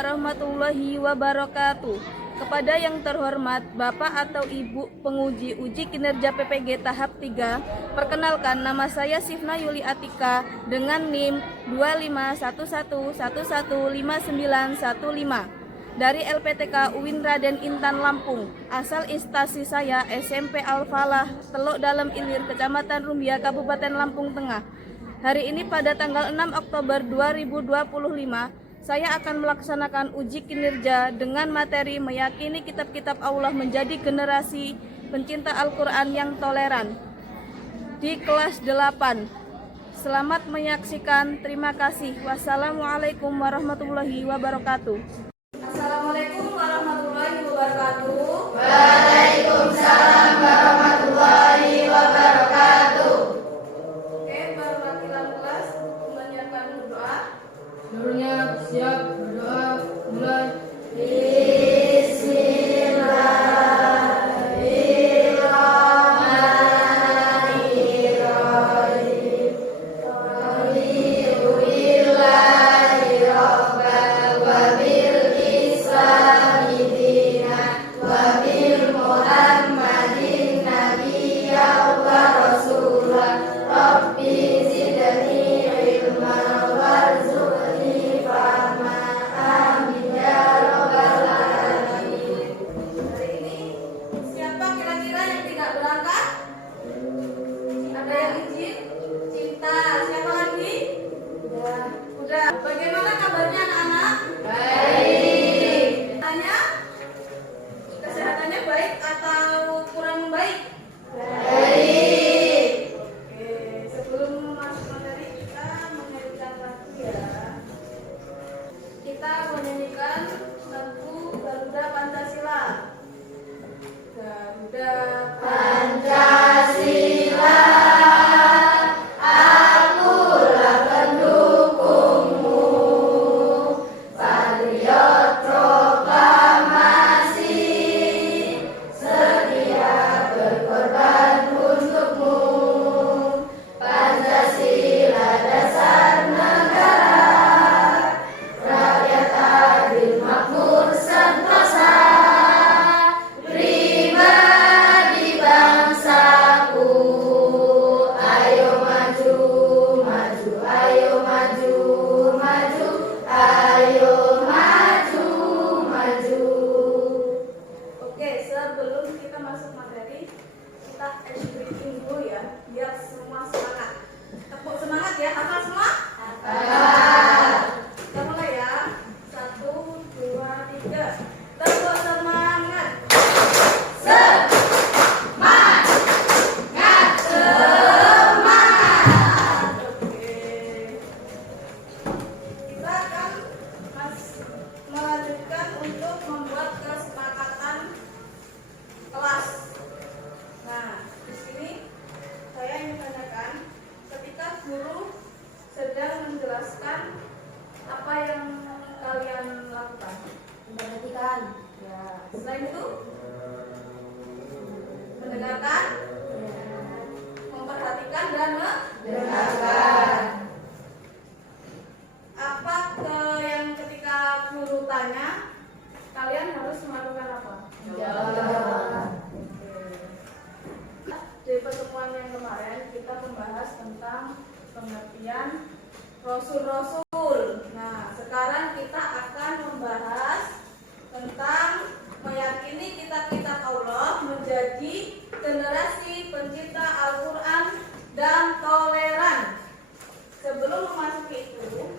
warahmatullahi wabarakatuh. Kepada yang terhormat Bapak atau Ibu penguji uji kinerja PPG tahap 3, perkenalkan nama saya Sifna Yuli Atika dengan NIM 2511115915 dari LPTK UIN Raden Intan Lampung. Asal instansi saya SMP Al-Falah, Teluk Dalam Ilir, Kecamatan Rumbia, Kabupaten Lampung Tengah. Hari ini pada tanggal 6 Oktober 2025, saya akan melaksanakan uji kinerja dengan materi meyakini kitab-kitab Allah menjadi generasi pencinta Al-Quran yang toleran di kelas 8. Selamat menyaksikan, terima kasih. Wassalamualaikum warahmatullahi wabarakatuh. Assalamualaikum warahmatullahi wabarakatuh. Waalaikumsalam warahmatullahi wabarakatuh. Oke, perwakilan kelas menyiapkan doa. Seluruhnya siap, berdoa, mulai. Bagaimana kabarnya anak-anak? Baik. Kesehatannya baik atau kurang baik? Baik. Oke, sebelum masuk materi kita menyanyikan lagu ya. Kita menyanyikan lagu Garuda Pancasila. Garuda Pancasila. Sebelum kita masuk materi, kita ice breathing dulu ya, biar semua semangat. Tepuk semangat ya, hafal semua? Hafal. Kita mulai ya. 1, 2, 3. Tepuk semangat. Semangat. Semangat. Oke. Kita akan melanjutkan untuk membuat kesepakatan kelas. Nah, di sini saya ingin tanyakan, ketika guru sedang menjelaskan, apa yang kalian lakukan? Memperhatikan. Ya. Selain itu, mendengarkan, memperhatikan dan Dengarkan. apa yang ketika guru tanya, kalian harus melakukan apa? Jawab. Di pertemuan yang kemarin kita membahas tentang pengertian Rasul-Rasul. Nah, sekarang kita akan membahas tentang meyakini kitab-kitab Allah menjadi generasi pencinta Al-Quran dan toleran. Sebelum memasuki itu,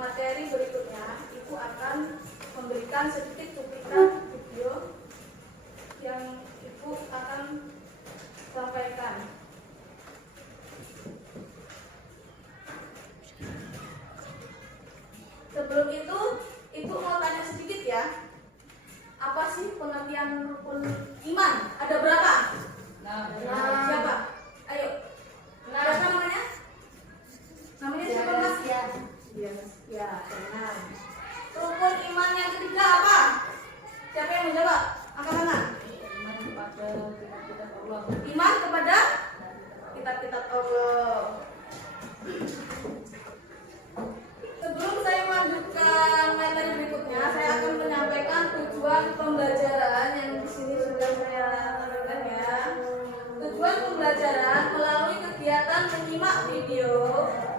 materi berikutnya Ibu akan memberikan sedikit cuplikan video yang Ibu akan sampaikan. Sebelum itu, Ibu mau tanya sedikit ya. Apa sih pengertian rukun iman? Ada berapa? Siapa? Ayo. Siapa namanya? Namanya siapa, Mas? Ya, tenang. Rukun iman yang ketiga apa? Siapa yang menjawab? Angkat tangan. Iman kepada kitab-kitab Allah. Sebelum saya melanjutkan materi berikutnya,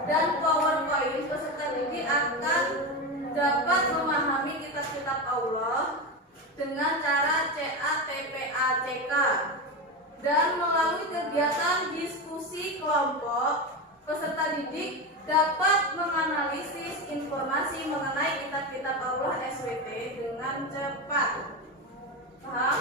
dan PowerPoint, peserta didik akan dapat memahami kitab-kitab Allah dengan cara CATPACK. Dan melalui kegiatan diskusi kelompok, peserta didik dapat menganalisis informasi mengenai kitab-kitab Allah SWT dengan cepat. Paham?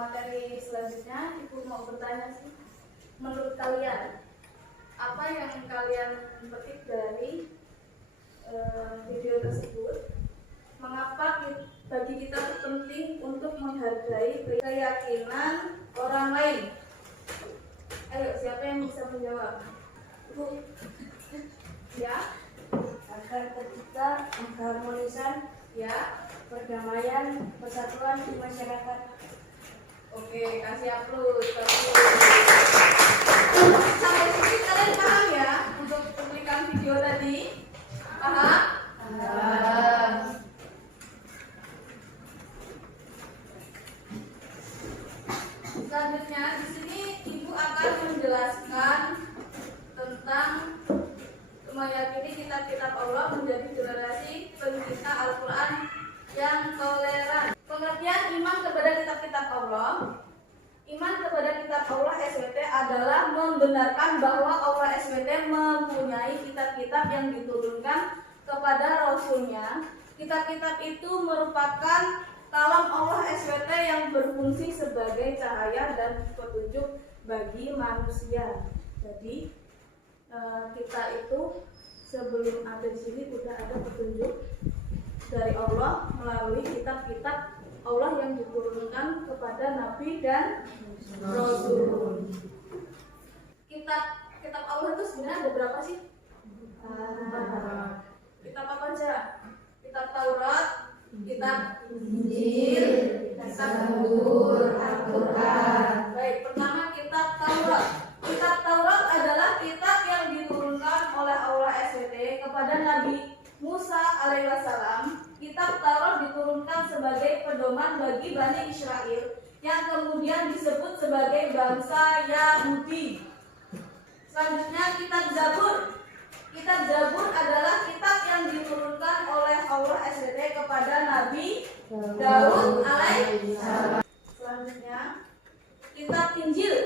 Materi selanjutnya, Ibu mau bertanya sih, menurut kalian apa yang kalian petik dari video tersebut? Mengapa bagi kita penting untuk menghargai keyakinan orang lain? Ayo, siapa yang bisa menjawab? Ibu. Ya. Agar tercipta keharmonisan, Ya. perdamaian, persatuan di masyarakat. Oke, kasih aplaus. Sampai sini kalian paham ya untuk cuplikan video tadi? Paham? Paham. Selanjutnya di sini Ibu akan menjelaskan tentang meyakini kitab-kitab Allah menjadi generasi pencipta Al-Quran yang toleran. Pengertian iman kepada kitab-kitab Allah. Iman kepada kitab Allah SWT adalah membenarkan bahwa Allah SWT mempunyai kitab-kitab yang diturunkan kepada Rasulnya. Kitab-kitab itu merupakan kalam Allah SWT yang berfungsi sebagai cahaya dan petunjuk bagi manusia. Jadi kita itu sebelum ada di sini udah ada petunjuk dari Allah melalui kitab-kitab Allah yang diturunkan kepada Nabi dan Rasul. Kitab Allah itu sebenarnya ada berapa sih? Kitab apa aja? Kitab Taurat, kitab Injil, kitab Zabur, Al-Quran. Baik, pertama kitab Taurat. Kitab Taurat adalah kitab yang diturunkan oleh Allah SWT kepada Nabi Musa alaihissalam. Kitab Taurat diturunkan sebagai pedoman bagi Bani Israel yang kemudian disebut sebagai bangsa Yahudi. Selanjutnya kitab Zabur. Kitab Zabur adalah kitab yang diturunkan oleh Allah SWT kepada Nabi Daud alaihissalam. Selanjutnya kitab Injil.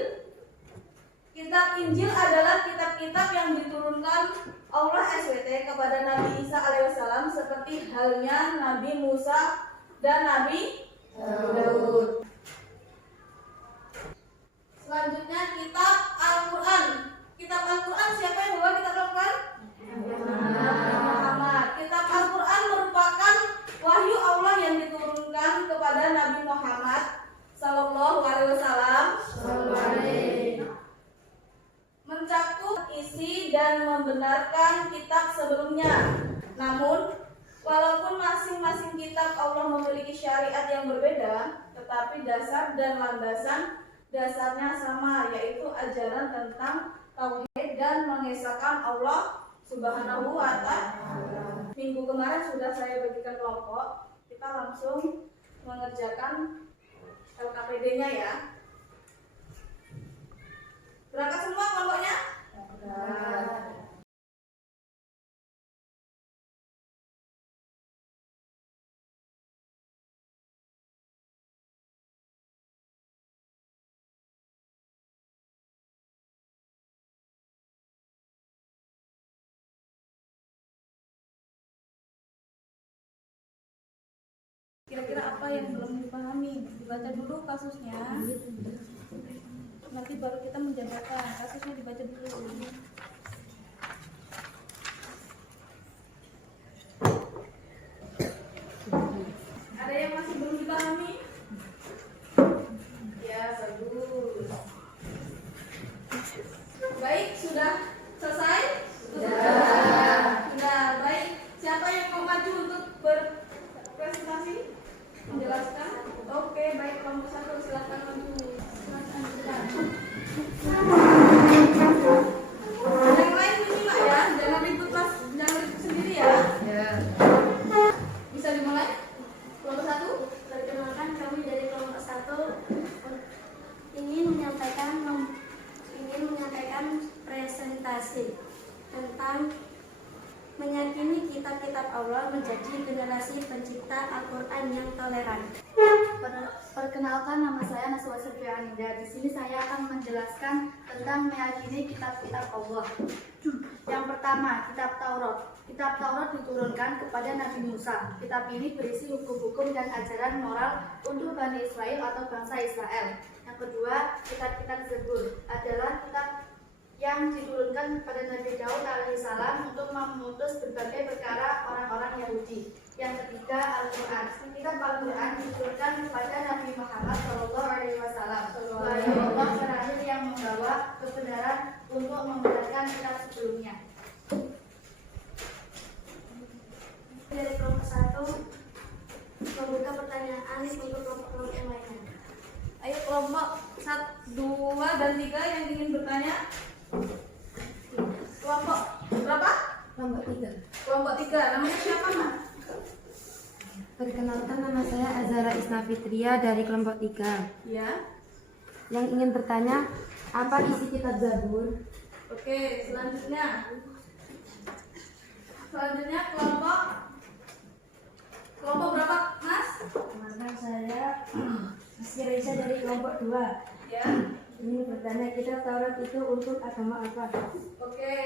Kitab Injil adalah kitab-kitab yang diturunkan Allah SWT kepada Nabi Isa alaihissalam seperti halnya Nabi Musa dan Nabi Daud. Selanjutnya kitab Al-Quran. Kitab Al-Quran siapa yang bawa kitab Al-Quran? Muhammad. Kitab Al-Quran merupakan wahyu Allah yang diturunkan kepada Nabi Muhammad Sallallahu Alaihi Wasallam. Mencakup isi dan membenarkan kitab sebelumnya. Namun, walaupun masing-masing kitab Allah memiliki syariat yang berbeda, tetapi dasar dan landasan dasarnya sama, yaitu ajaran tentang tauhid dan mengesahkan Allah Subhanahu wa Ta'ala. Minggu kemarin sudah saya bagikan kelompok. Kita langsung mengerjakan LKPD-nya ya. Berangkat semua kelompoknya? Kira-kira apa yang belum dipahami? Dibaca dulu kasusnya. Nanti baru kita menjabarkan. Kasusnya dibaca dulu. Ada yang masih belum dipahami? Ya, bagus. Baik, sudah selesai? Sudah, baik. Siapa yang mau maju untuk berpresentasi? Menjelaskan? Oke, baik, kelompok 1 silakan maju. Yang lain menyimak ya, jangan ribut sendiri ya. Bisa dimulai? Kelompok 1. Perkenalkan, kami dari kelompok 1 ingin menyampaikan presentasi tentang meyakini kitab-kitab Allah menjadi generasi pencipta Al-Quran yang toleran. Perkenalkan, nama saya Naswa Sylvia Anida. Di sini saya akan menjelaskan tentang meyakini kitab-kitab Allah. Yang pertama, kitab Taurat. Kitab Taurat diturunkan kepada Nabi Musa. Kitab ini berisi hukum-hukum dan ajaran moral untuk Bani Israel atau bangsa Israel. Yang kedua, kitab-kitab Zabur adalah kitab yang diturunkan kepada Nabi Daud alaihissalam untuk memutus berbagai perkara orang-orang Yahudi. Yang ketiga, Al-Quran. Kitab Al-Quran diturunkan kepada Nabi Muhammad Sallallahu Alaihi Wasallam. Allah terakhir yang membawa kebenaran untuk membenarkan kitab sebelumnya. Dari kelompok 1 membuka pertanyaan untuk kelompok-kelompok yang lainnya. Ayo kelompok 1, 2, dan 3 yang ingin bertanya. Kelompok berapa? Kelompok 3. Kelompok 3. Namanya siapa, Mak? Perkenalkan, nama saya Azara Isna Fitria dari kelompok 3. Ya. Yang ingin bertanya, apa isi kitab Zabur? Oke, selanjutnya. Selanjutnya kelompok berapa, Mas? Teman-teman, saya Rizky Reza dari kelompok 2. Ya. Ini bertanya, kitab Taurat itu untuk agama apa? Oke.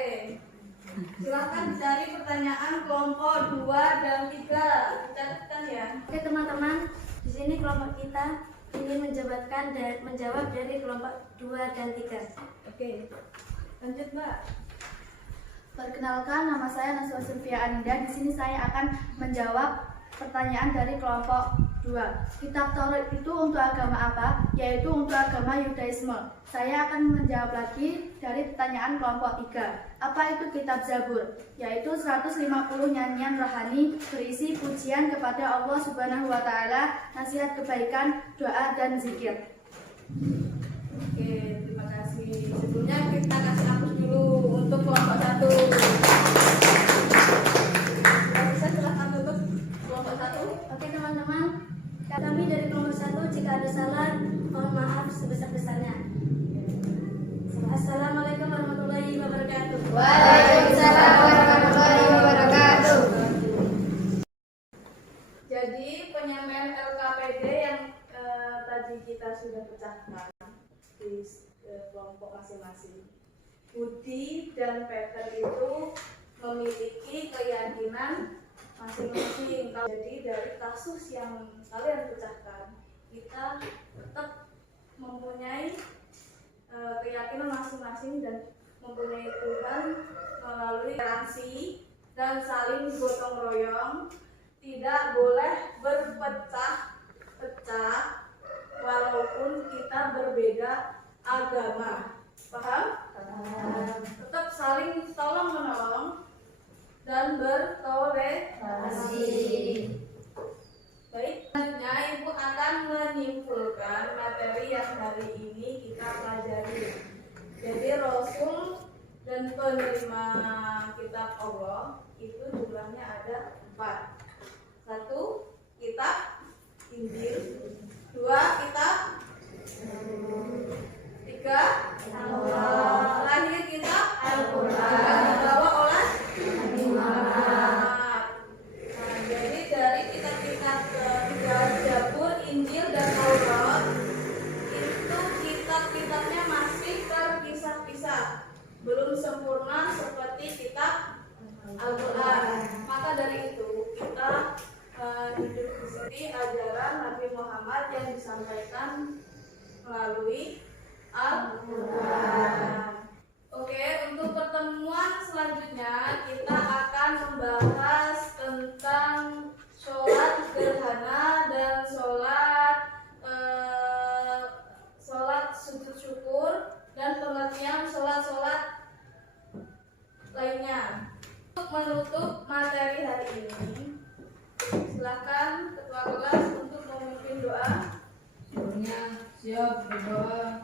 Silahkan cari pertanyaan kelompok 2 dan 3. Catatkan ya. Oke teman-teman, di sini kelompok kita ingin menjawab dari kelompok 2 dan 3. Oke. Lanjut, Mbak. Perkenalkan, nama saya Naswa Sylvia Anida. Di sini saya akan menjawab pertanyaan dari kelompok 2. Kitab Taurat itu untuk agama apa? Yaitu untuk agama Yudaisme. Saya akan menjawab lagi dari pertanyaan kelompok 3. Apa itu kitab Zabur? Yaitu 150 nyanyian rohani berisi pujian kepada Allah Subhanahu wa taala, nasihat kebaikan, doa dan zikir. Oke, terima kasih. Sebelumnya kita kasih hapus dulu untuk kelompok 1. Bisa silahkan tutup kelompok 1. Oke teman-teman, kami dari kelompok 1 jika ada salah mohon maaf sebesar-besarnya. Assalamualaikum warahmatullahi wabarakatuh. Waalaikumsalam warahmatullahi wabarakatuh. Jadi penyampaian LKPD yang tadi kita sudah pecahkan di kelompok masing-masing. Budi dan Peter itu memiliki keyakinan masing-masing. Jadi dari kasus yang kalian pecahkan, kita tetap mempunyai keyakinan masing-masing dan mempunyai Tuhan melalui toleransi dan saling gotong royong, tidak boleh berpecah-pecah walaupun kita berbeda agama. Paham? Tetap saling tolong menolong dan bertoleransi. Baik, selanjutnya Ibu akan menyimpulkan materi yang hari ini kita pelajari. Jadi Rasul dan penerima kitab Allah itu jumlahnya ada 4. 1. Kitab Injil. 2. Kitab. 3. Terakhir kitab Al-Quran yang dibawa oleh Muhammad. Nah, jadi dari kitab-kitab ketiga, Zabur, Injil, dan Taurat itu kitab-kitabnya masih terpisah-pisah, belum sempurna seperti kitab Al-Quran. Maka dari itu kita hidup di sini ajaran Nabi Muhammad yang disampaikan melalui Al-Quran. Oke, untuk pertemuan selanjutnya kita akan membahas tentang sholat gerhana dan sholat sujud syukur dan pengertian sholat lainnya. Untuk menutup materi hari ini, silakan ketua kelas untuk memimpin doa. Siap berdoa.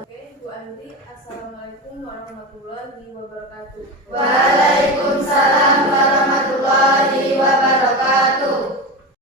Oke, Bu Andri, assalamualaikum warahmatullahi wabarakatuh. Waalaikumsalam.